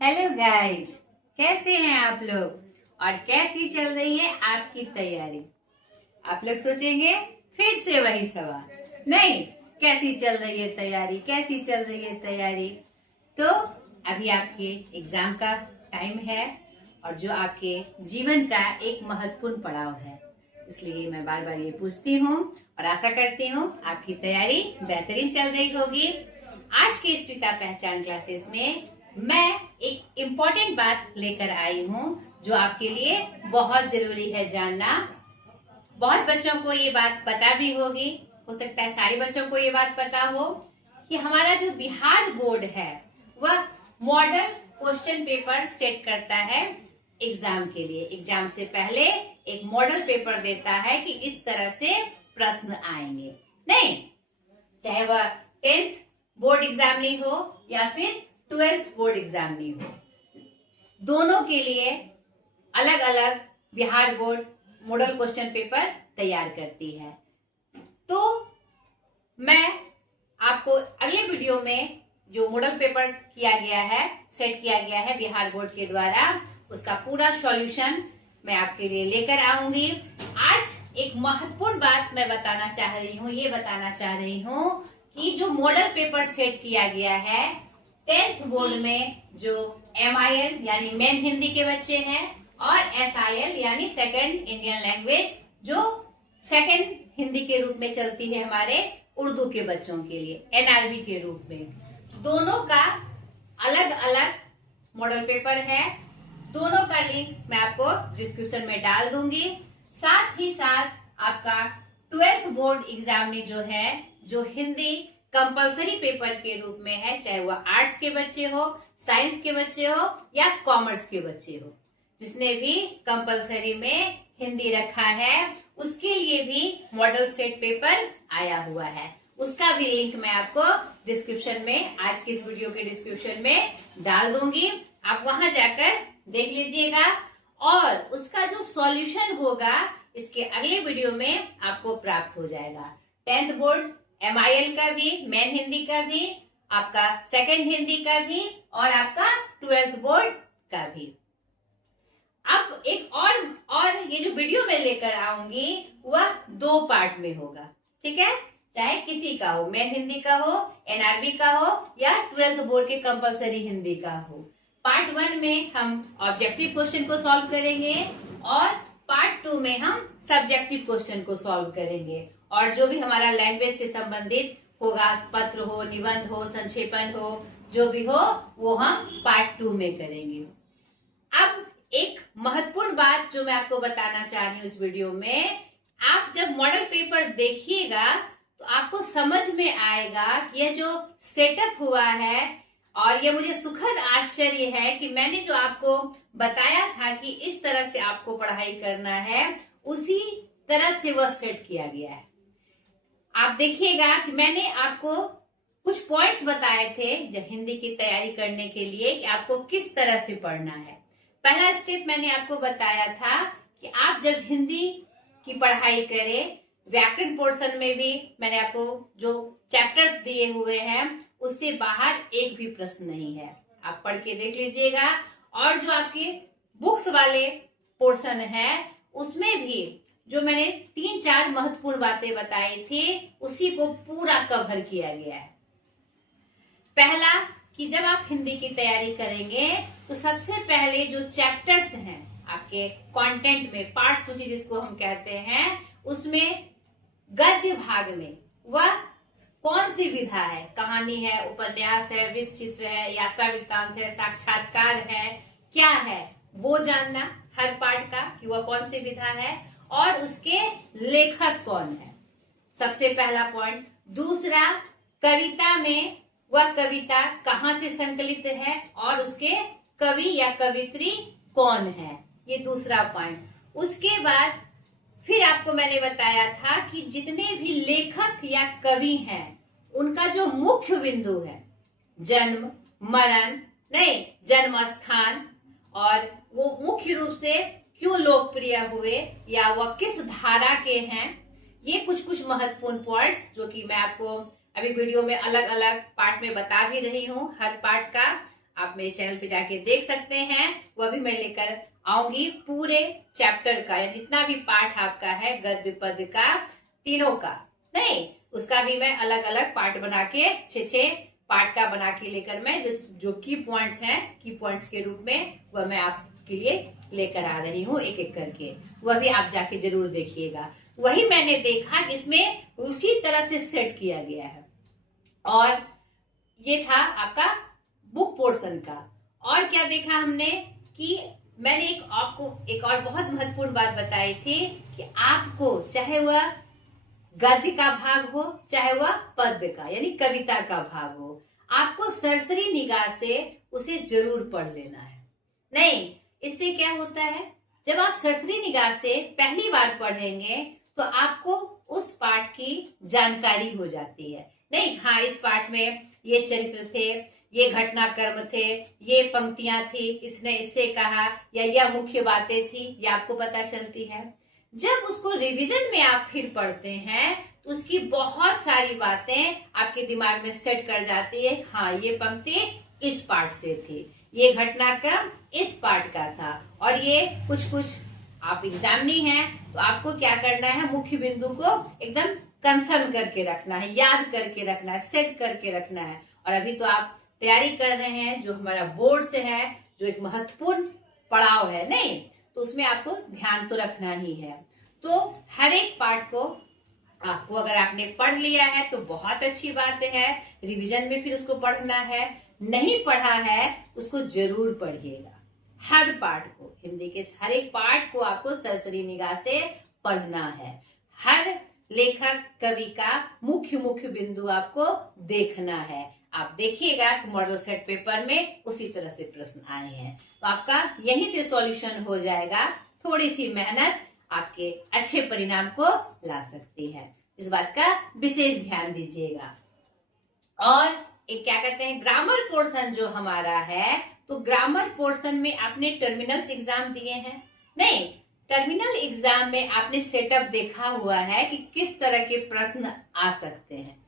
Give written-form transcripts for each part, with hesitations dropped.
Hello guys, कैसे हैं आप लोग और कैसी चल रही है आपकी तैयारी। आप लोग सोचेंगे फिर से वही सवाल, नहीं कैसी चल रही है तैयारी, कैसी चल रही है तैयारी। तो अभी आपके एग्जाम का टाइम है और जो आपके जीवन का एक महत्वपूर्ण पड़ाव है, इसलिए मैं बार बार ये पूछती हूँ और आशा करती हूँ आपकी तैयारी बेहतरीन चल रही होगी। आज के इस पिता पहचान क्लासेस में मैं एक इम्पोर्टेंट बात लेकर आई हूँ जो आपके लिए बहुत जरूरी है जानना। बहुत बच्चों को ये बात पता भी होगी, हो सकता है सारे बच्चों को ये बात पता हो कि हमारा जो बिहार बोर्ड है वह मॉडल क्वेश्चन पेपर सेट करता है एग्जाम के लिए। एग्जाम से पहले एक मॉडल पेपर देता है कि इस तरह से प्रश्न आएंगे, नहीं चाहे वह 10th बोर्ड एग्जाम नहीं हो या फिर 12th बोर्ड एग्जाम नहीं हो, दोनों के लिए अलग अलग Bihar board model question paper तैयार करती है। तो मैं आपको अगले वीडियो में जो मॉडल पेपर किया गया है, सेट किया गया है बिहार बोर्ड के द्वारा, उसका पूरा सॉल्यूशन मैं आपके लिए लेकर आऊंगी। आज एक महत्वपूर्ण बात मैं बताना चाह रही हूँ, ये बताना चाह रही हूँ कि जो मॉडल पेपर सेट किया गया है 10th बोर्ड में, जो MIL यानी मेन हिंदी के बच्चे हैं और SIL यानी सेकंड इंडियन लैंग्वेज जो सेकंड हिंदी के रूप में चलती है हमारे उर्दू के बच्चों के लिए, NRB के रूप में, दोनों का अलग अलग मॉडल पेपर है। दोनों का लिंक मैं आपको डिस्क्रिप्शन में डाल दूंगी। साथ ही साथ आपका 12th बोर्ड एग्जाम में जो है, जो हिंदी कंपलसरी पेपर के रूप में है, चाहे वह आर्ट्स के बच्चे हो, साइंस के बच्चे हो या कॉमर्स के बच्चे हो, जिसने भी कंपलसरी में हिंदी रखा है उसके लिए भी मॉडल सेट पेपर आया हुआ है। उसका भी लिंक मैं आपको डिस्क्रिप्शन में, आज की इस वीडियो के डिस्क्रिप्शन में डाल दूंगी। आप वहां जाकर देख लीजिएगा और उसका जो सॉल्यूशन होगा इसके अगले वीडियो में आपको प्राप्त हो जाएगा। 10th बोर्ड MIL का भी, मेन हिंदी का भी, आपका सेकंड हिंदी का भी और आपका 12th बोर्ड का भी। अब एक और ये जो वीडियो में लेकर आऊंगी वह 2 पार्ट में होगा, ठीक है, चाहे किसी का हो, मेन हिंदी का हो, NRB का हो या 12th बोर्ड के कंपलसरी हिंदी का हो। पार्ट 1 में हम ऑब्जेक्टिव क्वेश्चन को सॉल्व करेंगे और पार्ट 2 में हम सब्जेक्टिव क्वेश्चन को सॉल्व करेंगे और जो भी हमारा लैंग्वेज से संबंधित होगा, पत्र हो, निबंध हो, संक्षेपण हो, जो भी हो वो हम पार्ट 2 में करेंगे। अब एक महत्वपूर्ण बात जो मैं आपको बताना चाह रही हूँ इस वीडियो में, आप जब मॉडल पेपर देखिएगा तो आपको समझ में आएगा कि यह जो सेटअप हुआ है, और ये मुझे सुखद आश्चर्य है कि मैंने जो आपको बताया था कि इस तरह से आपको पढ़ाई करना है, उसी तरह से वह सेट किया गया है। आप देखिएगा कि मैंने आपको कुछ पॉइंट्स बताए थे जब हिंदी की तैयारी करने के लिए कि आपको किस तरह से पढ़ना है। पहला स्टेप मैंने आपको बताया था कि आप जब हिंदी की पढ़ाई करें, व्याकरण पोर्शन में भी मैंने आपको जो चैप्टर्स दिए हुए हैं उससे बाहर एक भी प्रश्न नहीं है, आप पढ़ के देख लीजिएगा। और जो आपके बुक्स वाले पोर्शन है उसमें भी जो मैंने 3-4 महत्वपूर्ण बातें बताई थी उसी को पूरा कवर किया गया है। पहला कि जब आप हिंदी की तैयारी करेंगे तो सबसे पहले जो चैप्टर्स हैं आपके कंटेंट में, पाठ सूची जिसको हम कहते हैं, उसमें गद्य भाग में वह कौन सी विधा है, कहानी है, उपन्यास है, वृत्त चित्र है, यात्रा वृत्तांत है, साक्षात्कार है, क्या है वो जानना हर पाठ का कि वह कौन सी विधा है और उसके लेखक कौन है, सबसे पहला पॉइंट। दूसरा, कविता में वह कविता कहाँ से संकलित है और उसके कवि या कवित्री कौन है, ये दूसरा पॉइंट। उसके बाद फिर आपको मैंने बताया था कि जितने भी लेखक या कवि हैं उनका जो मुख्य बिंदु है, जन्म, मरण, नहीं जन्म स्थान, और वो मुख्य रूप से क्यों लोकप्रिय हुए या वह किस धारा के हैं, ये कुछ महत्वपूर्ण पॉइंट्स जो कि मैं आपको अभी वीडियो में अलग अलग पार्ट में बता भी रही हूँ। हर पार्ट का आप आप मेरे चैनल पे जाके देख सकते हैं। वह भी मैं लेकर आऊंगी पूरे चैप्टर का, या जितना भी पार्ट आपका है गद्य पद्य का, तीनों का, नहीं उसका भी मैं अलग अलग पार्ट बना के 6 पार्ट का बना के लेकर मैं जो की पॉइंट्स हैं, की पॉइंट्स के रूप में वह मैं आपके लिए लेकर आ रही हूँ एक एक करके। वह भी आप जाके जरूर देखिएगा। वही मैंने देखा इसमें उसी तरह से सेट किया गया है। और ये था आपका बुक पोर्शन का। और क्या देखा हमने कि मैंने आपको एक और बहुत महत्वपूर्ण बात बताई थी कि आपको चाहे वह गद्य का भाग हो चाहे वह पद्य का यानी कविता का भाग हो, आपको सरसरी निगाह से उसे जरूर पढ़ लेना है। नहीं, इससे क्या होता है, जब आप सरसरी निगाह से पहली बार पढ़ेंगे तो आपको उस पाठ की जानकारी हो जाती है। नहीं, हाँ इस पाठ में ये चरित्र थे, ये घटनाक्रम थे, ये पंक्तियां थी, इसने इससे कहा, या यह मुख्य बातें थी, ये आपको पता चलती है। जब उसको रिवीजन में आप फिर पढ़ते हैं तो उसकी बहुत सारी बातें आपके दिमाग में सेट कर जाती है। हाँ ये पंक्ति इस पाठ से थी, ये घटनाक्रम इस पाठ का था, और ये कुछ आप एग्जामिनी हैं तो आपको क्या करना है, मुख्य बिंदु को एकदम कंसर्न करके रखना है, याद करके रखना है, सेट करके रखना है। और अभी तो आप तैयारी कर रहे हैं जो हमारा बोर्ड से है, जो एक महत्वपूर्ण पड़ाव है, नहीं तो उसमें आपको ध्यान तो रखना ही है। तो हर एक पाठ को आपको अगर आपने पढ़ लिया है तो बहुत अच्छी बात है, रिवीजन में फिर उसको पढ़ना है। नहीं पढ़ा है उसको जरूर पढ़िएगा, हर पाठ को, हिंदी के हर एक पाठ को आपको सरसरी निगाह से पढ़ना है। हर लेखक कवि का मुख्य बिंदु आपको देखना है। आप देखिएगा कि मॉडल सेट पेपर में उसी तरह से प्रश्न आए हैं, तो आपका यहीं से सॉल्यूशन हो जाएगा। थोड़ी सी मेहनत आपके अच्छे परिणाम को ला सकती है, इस बात का विशेष ध्यान दीजिएगा। और एक क्या कहते हैं, ग्रामर पोर्शन जो हमारा है, तो ग्रामर पोर्शन में आपने टर्मिनल्स एग्जाम दिए हैं, नहीं टर्मिनल एग्जाम में आपने सेटअप देखा हुआ है कि किस तरह के प्रश्न आ सकते हैं।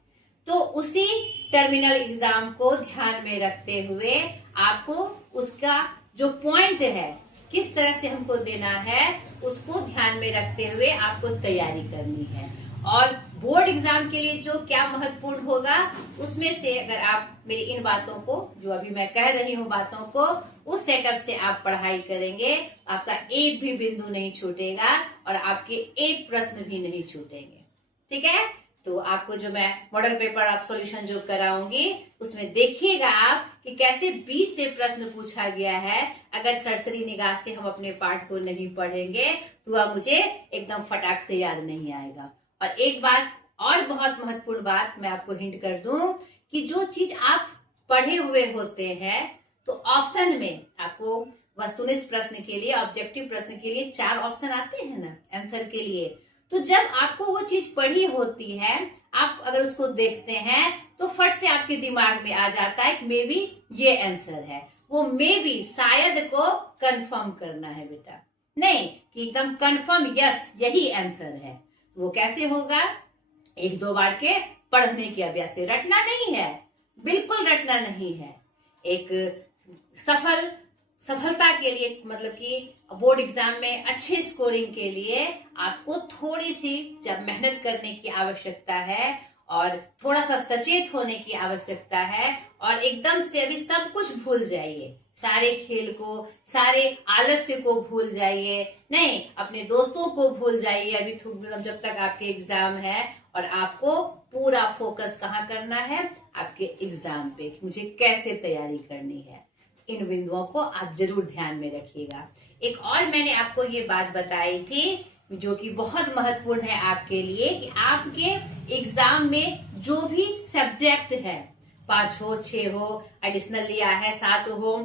तो उसी टर्मिनल एग्जाम को ध्यान में रखते हुए आपको उसका जो पॉइंट है किस तरह से हमको देना है, उसको ध्यान में रखते हुए आपको तैयारी करनी है। और बोर्ड एग्जाम के लिए जो क्या महत्वपूर्ण होगा, उसमें से अगर आप मेरी इन बातों को, जो अभी मैं कह रही हूँ बातों को, उस सेटअप से आप पढ़ाई करेंगे, आपका एक भी बिंदु नहीं छूटेगा और आपके एक प्रश्न भी नहीं छूटेंगे। ठीक है, तो आपको जो मैं मॉडल पेपर आप सॉल्यूशन जो कराऊंगी उसमें देखिएगा आप कि कैसे 20 से प्रश्न पूछा गया है। अगर सरसरी निगाह से हम अपने पाठ को नहीं पढ़ेंगे तो वह मुझे एकदम फटाक से याद नहीं आएगा। और एक बात और बहुत महत्वपूर्ण बात मैं आपको हिंट कर दूं कि जो चीज आप पढ़े हुए होते हैं, तो ऑप्शन में आपको वस्तुनिष्ठ प्रश्न के लिए, ऑब्जेक्टिव प्रश्न के लिए 4 ऑप्शन आते हैं ना आंसर के लिए। तो जब आपको वो चीज पढ़ी होती है, आप अगर उसको देखते हैं तो फट से आपके दिमाग में आ जाता है कि मे बी ये आंसर है। वो मे बी शायद को कंफर्म करना है बेटा, नहीं कि एकदम कंफर्म यस यही आंसर है। तो वो कैसे होगा, 1-2 बार के पढ़ने की अभ्यास से, रटना नहीं है, बिल्कुल रटना नहीं है। एक सफलता के लिए, मतलब कि बोर्ड एग्जाम में अच्छे स्कोरिंग के लिए आपको थोड़ी सी जब मेहनत करने की आवश्यकता है और थोड़ा सा सचेत होने की आवश्यकता है। और एकदम से अभी सब कुछ भूल जाइए, सारे खेल को, सारे आलस्य को भूल जाइए, नहीं अपने दोस्तों को भूल जाइए अभी जब तक आपके एग्जाम है। और आपको पूरा फोकस कहाँ करना है, आपके एग्जाम पे, मुझे कैसे तैयारी करनी है। इन बिंदुओं को आप जरूर ध्यान में रखिएगा। एक और मैंने आपको ये बात बताई थी जो कि बहुत महत्वपूर्ण है आपके लिए, कि आपके एग्जाम में जो भी सब्जेक्ट है, 5 हो 6 हो, एडिशनल लिया है 7 हो,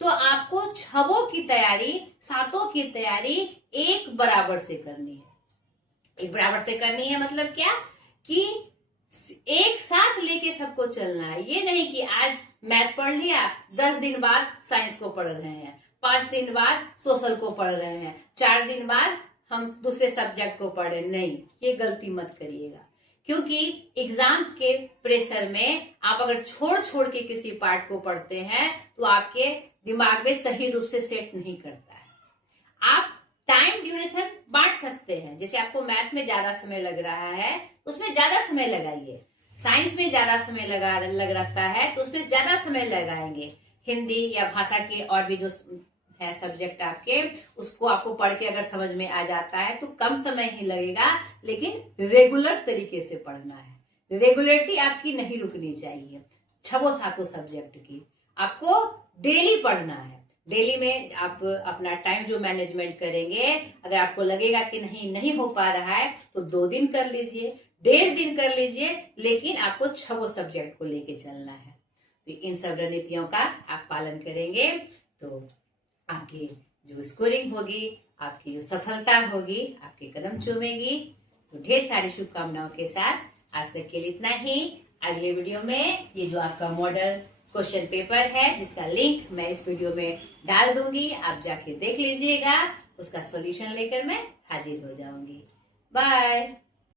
तो आपको 6 की तैयारी, 7 की तैयारी एक बराबर से करनी है। एक बराबर से करनी है मतलब क्या, कि एक साथ लेके सबको चलना है। ये नहीं कि आज मैथ पढ़ लिया, 10 दिन बाद साइंस को पढ़ रहे हैं, 5 दिन बाद सोशल को पढ़ रहे हैं, 4 दिन बाद हम दूसरे सब्जेक्ट को पढ़े, नहीं, ये गलती मत करिएगा। क्योंकि एग्जाम के प्रेशर में आप अगर छोड़ छोड़ के किसी पार्ट को पढ़ते हैं तो आपके दिमाग में सही रूप से सेट नहीं करता है। आप टाइम ड्यूरेशन बांट सकते हैं, जैसे आपको मैथ में ज्यादा समय लग रहा है उसमें ज्यादा समय लगाइए, साइंस में ज्यादा समय लग रखता है तो उसमें ज्यादा समय लगाएंगे, हिंदी या भाषा के और भी जो है सब्जेक्ट आपके, उसको आपको पढ़ के अगर समझ में आ जाता है तो कम समय ही लगेगा, लेकिन रेगुलर तरीके से पढ़ना है। रेगुलरिटी आपकी नहीं रुकनी चाहिए। 6 सब्जेक्ट की आपको डेली पढ़ना है। डेली में आप अपना टाइम जो मैनेजमेंट करेंगे, अगर आपको लगेगा कि नहीं हो पा रहा है तो 2 दिन कर लीजिए, 1.5 दिन कर लीजिए, लेकिन आपको 6 सब्जेक्ट को लेके चलना है। तो इन सब रणनीतियों का आप पालन करेंगे तो आपकी जो स्कोरिंग होगी, आपकी जो सफलता होगी, आपके कदम चूमेगी। तो ढेर सारी शुभकामनाओं के साथ आज तक के लिए इतना ही। अगले वीडियो में ये जो आपका मॉडल क्वेश्चन पेपर है जिसका लिंक मैं इस वीडियो में डाल दूंगी, आप जाके देख लीजिएगा, उसका सॉल्यूशन लेकर मैं हाजिर हो जाऊंगी। बाय।